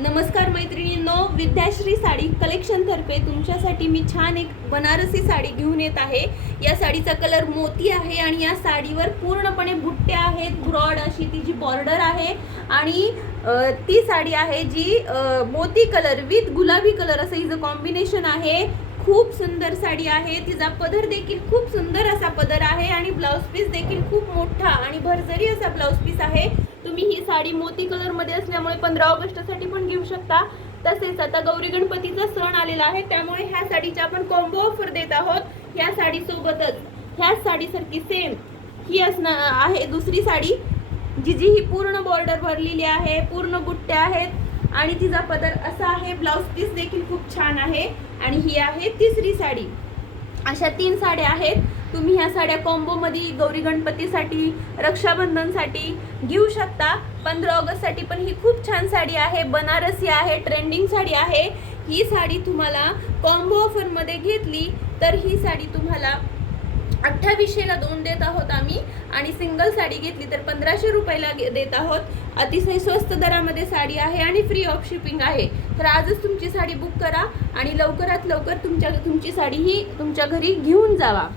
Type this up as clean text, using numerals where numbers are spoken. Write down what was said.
नमस्कार मैत्रिणींनो, विद्याश्री साडी कलेक्शन तर्फे तुमच्यासाठी मी छान एक बनारसी साडी घेऊन येत आहे। या साडीचा कलर मोती आहे आणि या साडीवर पूर्णपणे बुट्ट्या आहेत, ब्रॉड अशी तिची बॉर्डर आहे आणि ती साडी आहे जी मोती कलर विथ गुलाबी कलर असं हिचं कॉम्बिनेशन आहे। खूप सुंदर साडी आहे। तिचा पदर देखील खूप सुंदर असा पदर आहे आणि ब्लाउज पीस देखील खूप मोठा आणि भरजरी असा ब्लाउज पीस आहे। तुम्ही ही साडी मोती कलर मध्ये असल्यामुळे 15 ऑगस्ट साठी पण घेऊ शकता। तसेच आता गौरी गणपतीचा सण आलेला आहे, त्यामुळे ह्या साडीची आपण कॉम्बो ऑफर देत आहोत। ह्या साडी सोबतच ह्या साडीसारखी सेम ही असणार आहे दुसरी साडी, जी ही पूर्ण बॉर्डर भरलेली आहे, पूर्ण बुट्ट्या आहेत आणि तिचा पदर असा आहे। ब्लाउज पीस देखील खूप छान आहे आणि ही आहे तिसरी साडी। अशा 3 साड्या आहेत। तुम्ही ह्या साड्या कॉम्बो मध्ये गौरी गणपतीसाठी, रक्षाबंधनसाठी घेऊ शकता। 15 ऑगस्ट साठी पण ही खूप छान साडी आहे, बनारसी आहे, ट्रेंडिंग साडी आहे। ही साडी तुम्हाला कॉम्बो ऑफर मध्ये घेतली तर ही साडी तुम्हाला 2800 ला 2 देत आहोत आम्ही आणि सिंगल साडी घेतली तर 1500 रुपयाला देत आहोत। अतिशय स्वस्त दरामध्ये साडी आहे आणि फ्री ऑफ शिपिंग आहे। तर आजच तुमची साडी बुक करा आणि लवकरात लवकर तुमची साडी ही तुमच्या घरी घेऊन जावा।